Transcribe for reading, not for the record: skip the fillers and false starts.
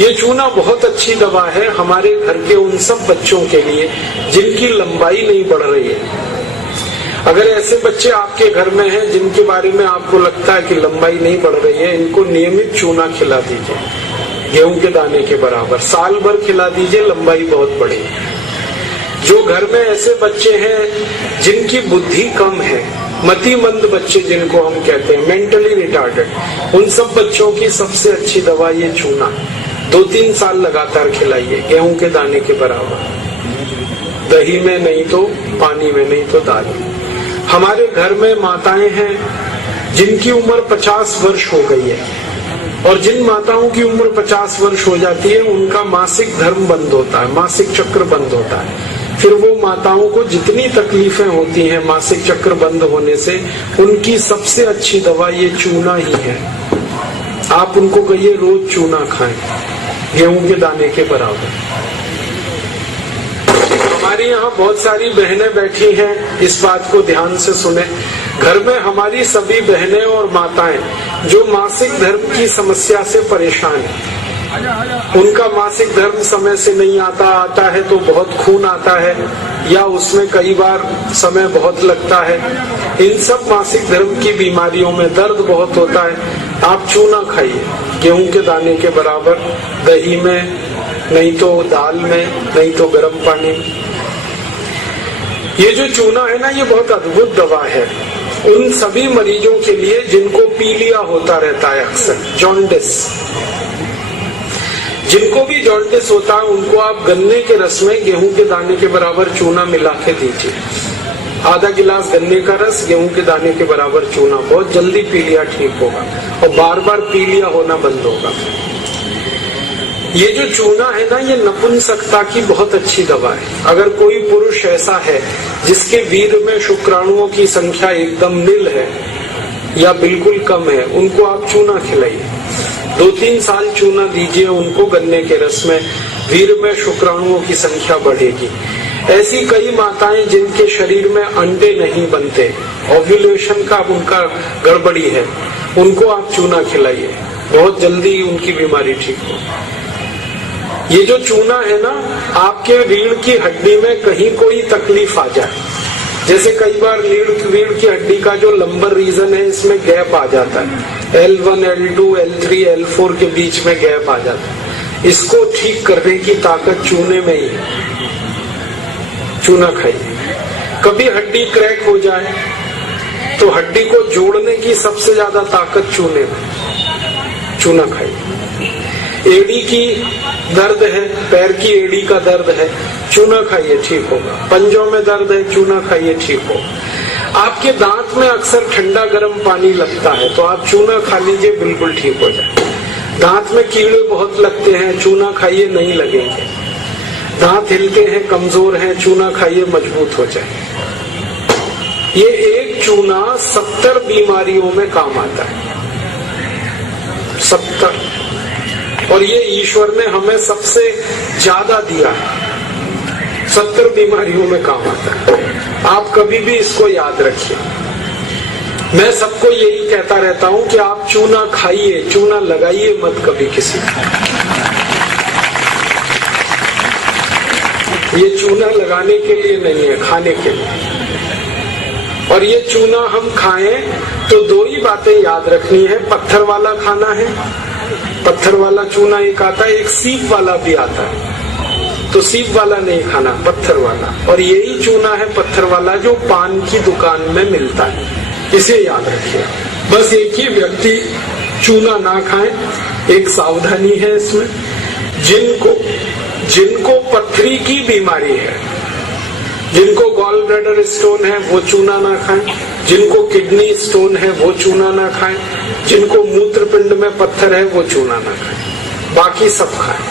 ये चूना बहुत अच्छी दवा है हमारे घर के उन सब बच्चों के लिए जिनकी लंबाई नहीं बढ़ रही है। अगर ऐसे बच्चे आपके घर में हैं जिनके बारे में आपको लगता है कि लंबाई नहीं बढ़ रही है, इनको नियमित चूना खिला दीजिए, गेहूं के दाने के बराबर, साल भर खिला दीजिए, लंबाई बहुत बढ़ेगी। जो घर में ऐसे बच्चे हैं जिनकी बुद्धि कम है, मतिमंद बच्चे जिनको हम कहते हैं, मेंटली रिटार्डेड, उन सब बच्चों की सबसे अच्छी दवा ये चूना। 2-3 साल लगातार खिलाइए, गेहूं के दाने के बराबर, दही में नहीं तो पानी में, नहीं तो दाल में। हमारे घर में माताएं हैं जिनकी उम्र 50 वर्ष हो गई है, और जिन माताओं की उम्र 50 वर्ष हो जाती है उनका मासिक धर्म बंद होता है, मासिक चक्र बंद होता है। फिर वो माताओं को जितनी तकलीफें होती हैं मासिक चक्र बंद होने से, उनकी सबसे अच्छी दवा ये चूना ही है। आप उनको कहिए रोज चूना खाएं, गेहूं के दाने के बराबर। हमारे यहाँ बहुत सारी बहनें बैठी हैं, इस बात को ध्यान से सुने। घर में हमारी सभी बहनें और माताएं जो मासिक धर्म की समस्या से परेशान हैं, उनका मासिक धर्म समय से नहीं आता है तो बहुत खून आता है, या उसमें कई बार समय बहुत लगता है, इन सब मासिक धर्म की बीमारियों में दर्द बहुत होता है। आप चूना खाइए, गेहूं के दाने के बराबर, दही में, नहीं तो दाल में, नहीं तो गर्म पानी में। ये जो चूना है ना, ये बहुत अद्भुत दवा है उन सभी मरीजों के लिए जिनको पीलिया होता रहता है, अक्सर जॉन्डिस। जिनको भी जॉन्डिस होता है उनको आप गन्ने के रस में गेहूं के दाने के बराबर चूना मिला के दीजिए। आधा गिलास गन्ने का रस, गेहूं के दाने के बराबर चूना, बहुत जल्दी पीलिया ठीक होगा और बार बार पीलिया होना बंद होगा। ये जो चूना है ना, ये नपुंसकता की बहुत अच्छी दवा है। अगर कोई पुरुष ऐसा है जिसके वीर्य में शुक्राणुओं की संख्या एकदम नील है या बिल्कुल कम है, उनको आप चूना खिलाइए। 2-3 साल चूना दीजिए उनको गन्ने के रस में, वीर्य में शुक्राणुओं की संख्या बढ़ेगी। ऐसी कई माताएं जिनके शरीर में अंडे नहीं बनते, ओव्यूलेशन का उनका गड़बड़ी है, उनको आप चूना खिलाइए, बहुत जल्दी उनकी बीमारी ठीक हो। ये जो चूना है ना, आपके रीढ़ की हड्डी में कहीं कोई तकलीफ आ जाए, जैसे कई बार रीढ़ की हड्डी का जो लंबर रीजन है, इसमें गैप आ जाता है, L1, L2, L3, L4 के बीच में गैप आ जाता है, इसको ठीक करने की ताकत चूने में ही है। चूना खाइए। कभी हड्डी क्रैक हो जाए तो हड्डी को जोड़ने की सबसे ज्यादा ताकत चूने में, चूना खाइए। एड़ी की दर्द है, पैर की एड़ी का दर्द है, चूना खाइए, ठीक होगा। पंजों में दर्द है, चूना खाइए, ठीक हो। आपके दांत में अक्सर ठंडा गर्म पानी लगता है तो आप चूना खा लीजिए, बिल्कुल ठीक हो जाए। दांत में कीड़े बहुत लगते हैं, चूना खाइए, नहीं लगेंगे। दांत हिलते हैं, कमजोर हैं, चूना खाइए, मजबूत हो जाए। ये एक चूना 70 बीमारियों में काम आता है, 70। और ये ईश्वर ने हमें सबसे ज्यादा दिया है, 70 बीमारियों में काम आता है। आप कभी भी इसको याद रखिए। मैं सबको यही कहता रहता हूं कि आप चूना खाइए, चूना लगाइए मत कभी किसी को। ये चूना लगाने के लिए नहीं है, खाने के लिए। और ये चूना हम खाएं तो 2 ही बातें याद रखनी है। पत्थर वाला खाना है, पत्थर वाला चूना एक आता है, एक सीप वाला भी आता है, तो सीप वाला नहीं खाना, पत्थर वाला। और यही चूना है पत्थर वाला जो पान की दुकान में मिलता है, इसे याद रखिए। बस एक ही व्यक्ति चूना ना खाए, एक सावधानी है इसमें। जिनको पथरी की बीमारी है, जिनको गॉल ब्लैडर स्टोन है, वो चूना ना खाएं। जिनको किडनी स्टोन है, वो चूना ना खाएं। जिनको मूत्रपिंड में पत्थर है, वो चूना ना खाएं। बाकी सब खाएं।